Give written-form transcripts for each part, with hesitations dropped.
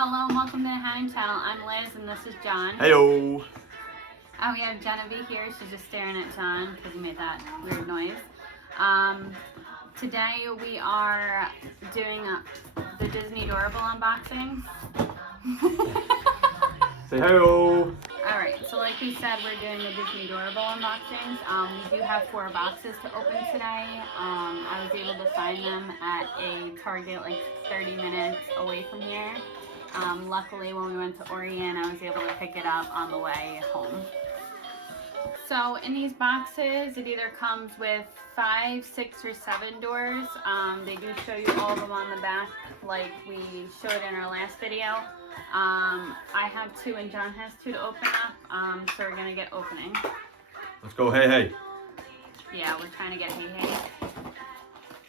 Hello and welcome to the Hatting Channel. I'm Liz and this is John. Heyo! Oh, we have Genevieve here. She's just staring at John because he made that weird noise. Today we are doing the Disney Doorable unboxing. Say heyo! Alright, so like we said, we're doing the Disney Doorable unboxings. We do have 4 boxes to open today. I was able to find them at a Target like 30 minutes away from here. Luckily, when we went to Oregon, I was able to pick it up on the way home. So in these boxes, it either comes with 5, 6, or 7 doors. They do show you all of them on the back like we showed in our last video. I have 2 and John has 2 to open up, so we're going to get opening. Let's go, hey, hey. Yeah, we're trying to get hey, hey. Come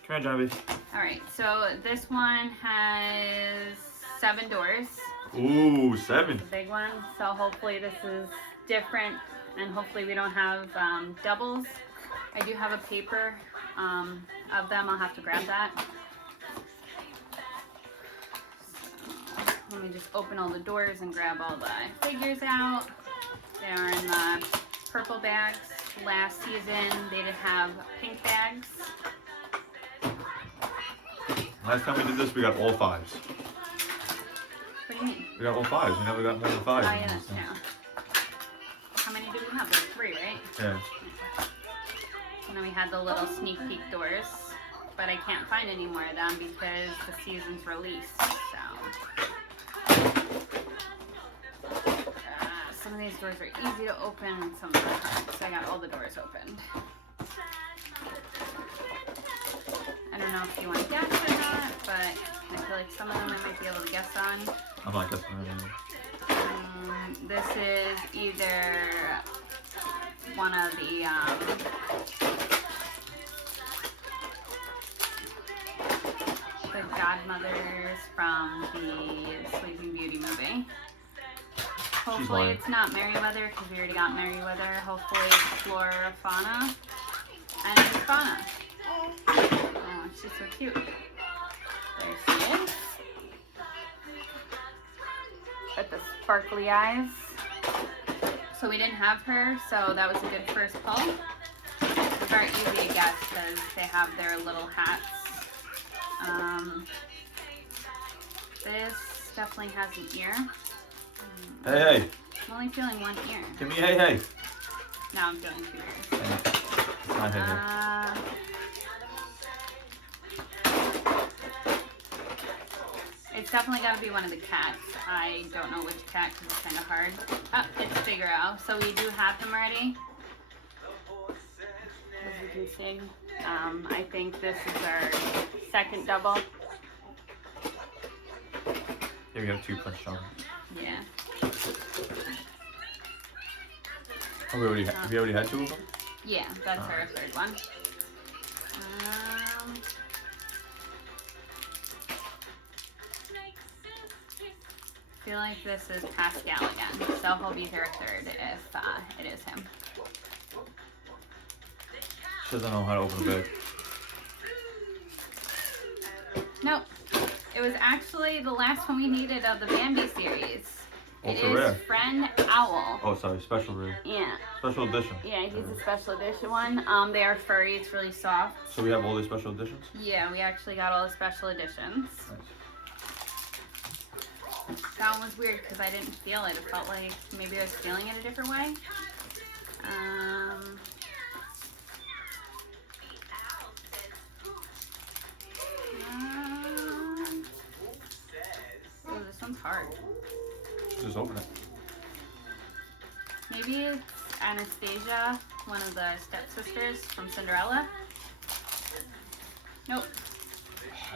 here, Genevieve. Alright, so this one has 7 doors. Ooh, 7. It's a big one, so hopefully this is different and hopefully we don't have doubles. I do have a paper of them. I'll have to grab that. So, let me just open all the doors and grab all the figures out. They are in the purple bags. Last season they did have pink bags. Last time we did this, we got all 5s. What do you mean? We got all 5s. We never got more than 5. Oh yeah, that's true. How many did we have? Like 3, right? Yeah. And then we had the little sneak peek doors, but I can't find any more of them because the season's released. So some of these doors are easy to open and some are hard. So I got all the doors opened. I don't know if you want to guess or not, but I feel like some of them I might be able to guess on. I'm not guessing anything. This is either one of the godmothers from the Sleeping Beauty movie. Hopefully it's not Merryweather because we already got Merryweather. Hopefully it's Flora Fauna. And it's Fauna. Oh, she's so cute. There she is. With the sparkly eyes. So we didn't have her, so that was a good first pull. It's very easy to guess because they have their little hats. This definitely has an ear. Hey, hey. I'm only feeling one ear. Give me hey, hey. Now I'm feeling 2 ears. It's not hey, hey. It's definitely got to be one of the cats. I don't know which cat because it's kind of hard. Oh, it's Figaro. So we do have him already. As you can see. I think this is our second double. Here we have 2 Prince Charming. Yeah. Oh, we already had 2 of them? Yeah, that's our third one. I feel like this is Pascal again, so he'll be their third if it is him. She doesn't know how to open a bag. Nope. It was actually the last one we needed of the Bambi series. Ultra rare. Friend Owl. Oh, sorry, special rare. Yeah. Special edition. Yeah, he's a special edition one. They are furry. It's really soft. So we have all these special editions? Yeah, we actually got all the special editions. Nice. That one was weird because I didn't feel it. It felt like maybe I was feeling it a different way. Oh, this one's hard. Just open it. Maybe it's Anastasia, one of the stepsisters from Cinderella. Nope.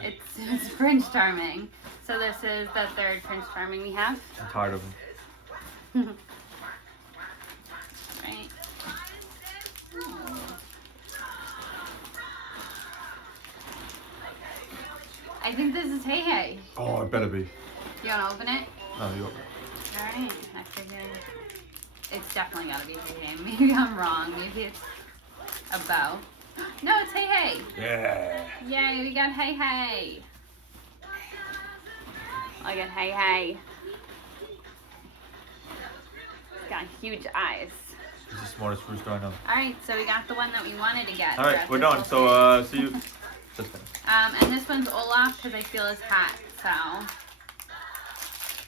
It's Prince Charming. So this is the third Prince Charming we have. I'm tired of them. Right. I think this is Hey Hey. Oh, it better be. You want to open it? No, you open it. Alright. I figure it's definitely got to be Hey Hey. Maybe I'm wrong. Maybe it's a bow. No, it's Hey Hey. Yeah. Yay, we got Hey Hey. Look at Hey Hey. He's got huge eyes. He's the smartest rooster I know. Alright, so we got the one that we wanted to get. Alright, we're done. So, see you. Just kidding. And this one's Olaf because I feel his hat, so.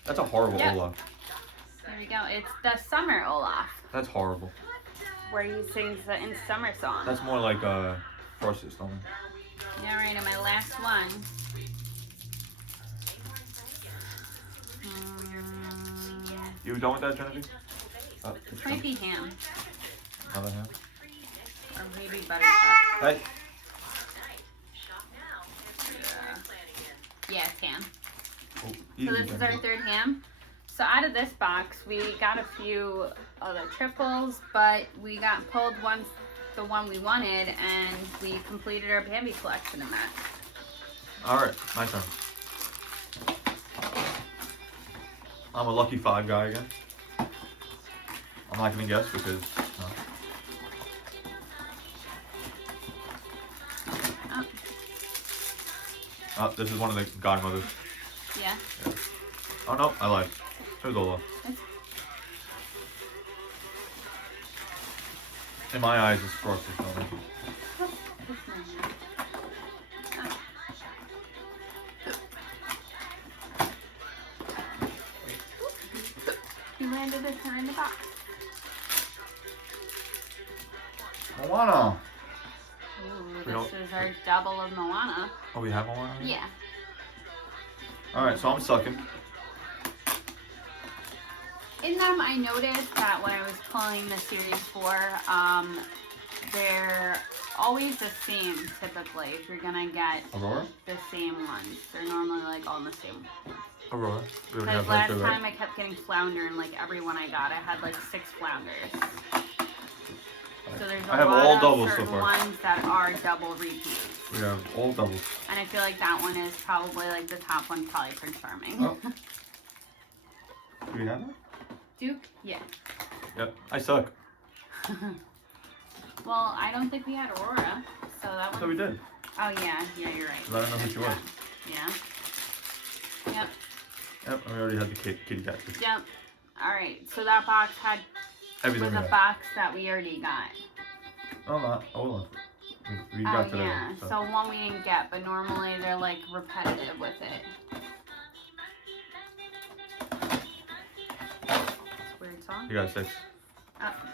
That's a horrible Olaf. There we go. It's the summer Olaf. That's horrible. Where he sings the in summer song. That's more like Frosty Snowman. Yeah, right. And my last one. You done with that, Genevieve? This might be ham. Another ham? Or maybe buttercup. Hey. Yeah, it's ham. Oh, So this is our third ham. So out of this box, we got a few other triples, but we got pulled the one we wanted, and we completed our Bambi collection in that. Alright, my turn. I'm a lucky 5 guy again. I'm not gonna guess because no. Oh, this is one of the godmothers. Yeah. Oh no, I lied. There's Olaf. In my eyes, it's Frosty Snowman. You landed this one in the box. Moana. Ooh, this is our double of Moana. Oh, we have Moana? Yeah. Alright, so I'm sucking. In them, I noticed that when I was pulling the series 4, they're always the same, typically, if you're gonna get Aurora? the same ones. They're normally, like, all in the same. Aurora. We already Because have last right there, time right? I kept getting flounder, and, like, every one I got, I had, like, 6 flounders. So there's a I have lot all of doubles so certain far. ones that are double repeats. We have all doubles. And I feel like that one is probably, like, the top one, probably Prince Charming. Oh. Do we have that? Duke? Yeah. Yep, I suck. Well, I don't think we had Aurora, so that one. So we did. Oh yeah, you're right. 'Cause I don't know who she was. Yeah. Yep. Yep, and we already had the kitty cat too. Yep. All right. So that box Everything was we a had. box that we already got. Oh, not. Hold on. We Oh got today. yeah. So one we didn't get, but normally they're like repetitive with it. Weird song. You got 6.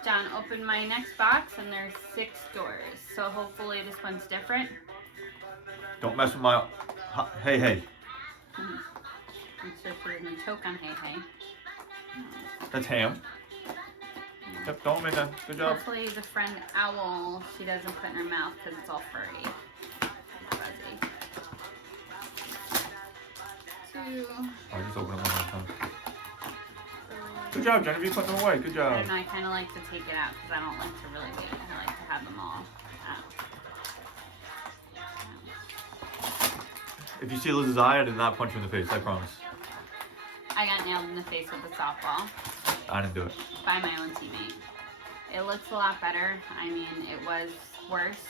John, open my next box, and there's 6 doors. So hopefully this one's different. Don't mess with my. Hey, hey. I'm sure there's no choke on Hey Hey. That's ham. Yep, don't make that. Good job. Hopefully the friend owl, she doesn't put in her mouth because it's all furry. Fuzzy. 2. I just opened it one more time. Good job, Genevieve. Put them away. Good I job. don't know, I kind of like to take it out because I don't like to really wait. I like to have them all out. If you see Liz's eye, I did not punch you in the face. I promise. I got nailed in the face with a softball I didn't do it. by my own teammate. It looks a lot better. I mean, it was worse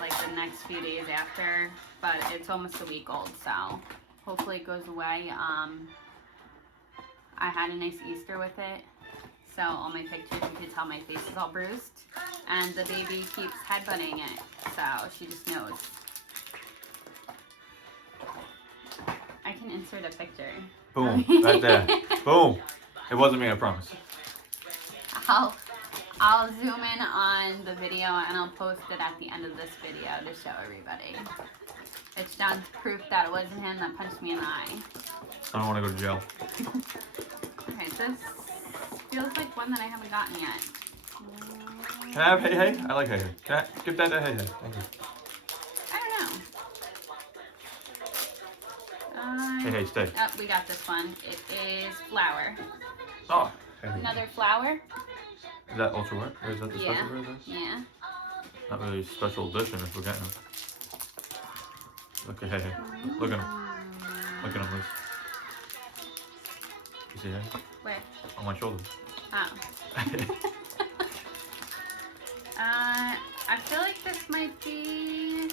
like the next few days after, but it's almost a week old, so hopefully it goes away. I had a nice Easter with it, so all my pictures you can tell my face is all bruised, and the baby keeps headbutting it, so she just knows. I can insert a picture. Boom. Right there. Boom. It wasn't me, I promise. I'll zoom in on the video and I'll post it at the end of this video to show everybody. It's John's proof that it wasn't him that punched me in the eye. I don't want to go to jail. Okay, this feels like one that I haven't gotten yet. Can I have Hey Hey? I like Hey Hey. Can I give that to Hey Hey? Thank you. I don't know. Hey Hey, stay. Oh, we got this one. It is flower. Oh. Hey, hey. Another flower? Is that ultra rare? Or is that the Yeah. special rare? Yeah. Not really a special edition if we're getting them. Look at Hey Hey. Look at him. Look at him, Liz. You see Hey? Where? On my shoulder. Oh. I feel like this might be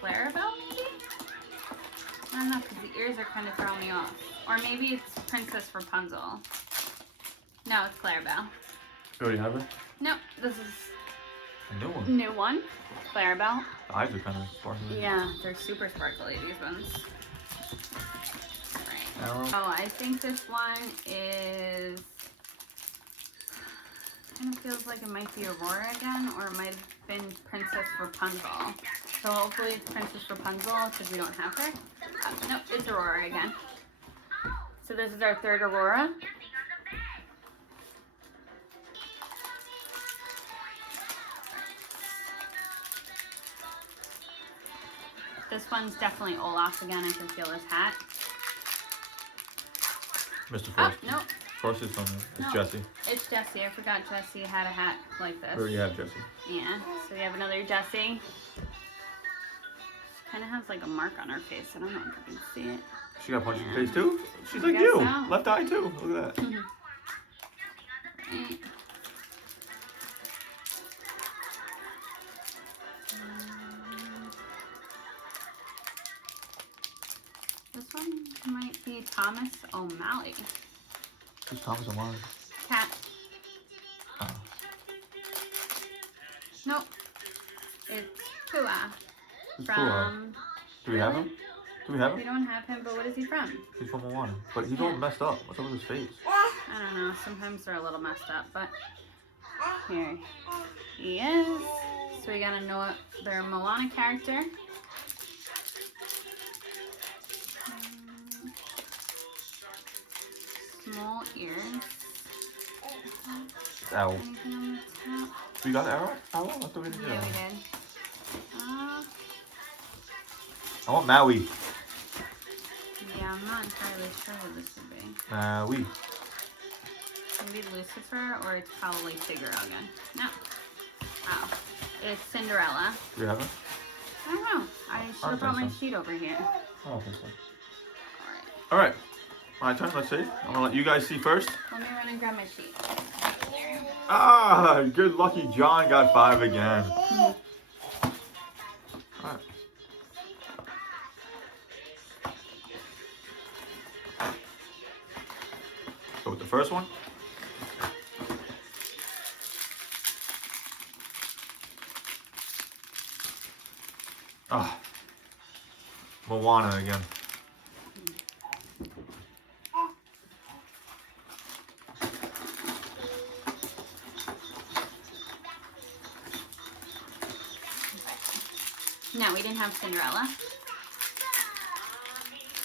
Clarabelle? I don't know, because the ears are kind of throwing me off. Or maybe it's Princess Rapunzel. No, it's Clarabelle. You already have it? No, this is a new one. New one. Clarabelle. The eyes are kind of sparkly. Yeah, they're super sparkly, these ones. Right. Arrow. Oh, I think this one is... kind of feels like it might be Aurora again, or it might have been Princess Rapunzel. So hopefully it's Princess Rapunzel, because we don't have her. Nope, it's Aurora again. So this is our third Aurora. This one's definitely Olaf again. I can feel his hat. Mr. Frost. Oh, no. Frost is from there. It's No. Jessie. It's Jessie. I forgot Jessie had a hat like this. We already have Jessie. Yeah. So we have another Jessie. Kind of has like a mark on her face. I don't know if you can see it. She got punched in the face too? She's I like guess you. so. Left eye too. Look at that. Right. This one might be Thomas O'Malley. Who's Thomas O'Malley? Cat. Oh. Nope. It's Pua Who's Pua? from... Do we have him? Do we have We him? don't have him, but what is he from? He's from Moana. But he's all messed up. What's up with his face? I don't know. Sometimes they're a little messed up, but here he is. So we gotta know their Moana character. Small ears. Ow. Anything on the top? We got Arrow? Owl? I thought we didn't Yeah, get we Arrow. did. Uh, I want Maui. yeah, I'm not entirely sure what this would be. Maui. Maybe Lucifer, or it's probably Figaro again. No. Oh. It's Cinderella. Do we have him? I don't know. I should have brought my sheet over here. I don't think so. Alright. Alright. My turn, let's see. I'm gonna let you guys see first. Let me run and grab my sheet. Ah, good lucky John got 5 again. Alright. Go with the first one. Ah, Moana again. No, we didn't have Cinderella.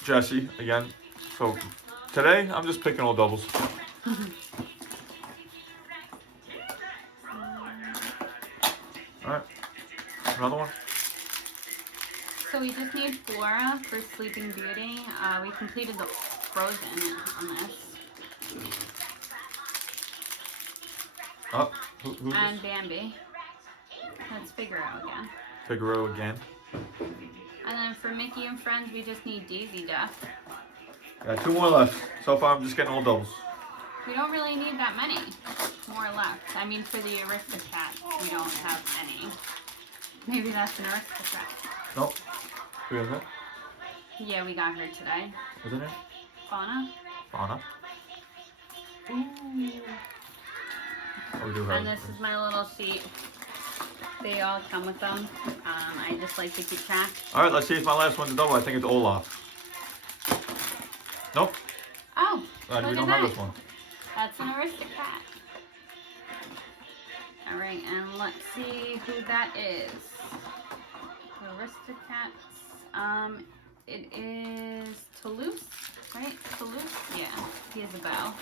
Jessie again. So today I'm just picking all doubles. Alright. Another one. So we just need Flora for Sleeping Beauty. We completed the Frozen on this. Oh, who's And this? Bambi. That's Figaro again. Figaro again. And then for Mickey and Friends, we just need Daisy Duck. Got 2 more left. So far I'm just getting all doubles. We don't really need that many. More left. I mean, for the Aristocrat, we don't have any. Maybe that's an Aristocrat. Nope. We have that? Yeah, we got her today. Isn't it? Fauna. Fauna. Ooh. Oh, we do have And this is my little sheet. They all come with them. I just like to keep track. Alright, let's see if my last one's a double. I think it's Olaf. Nope. Oh, We look don't at have that. this one. That's an Aristocrat. Alright, and let's see who that is. Aristocats. It is Toulouse, right? Toulouse? Yeah, he has a bow.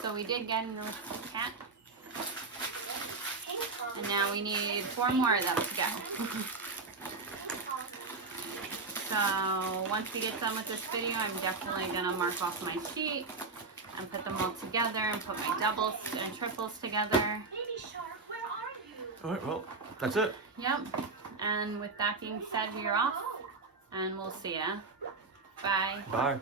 So we did get an Aristocrat. And now we need 4 more of them to go. So once we get done with this video, I'm definitely going to mark off my sheet and put them all together and put my doubles and triples together. Alright, well, that's it. Yep. And with that being said, we're off. And we'll see ya. Bye. Bye.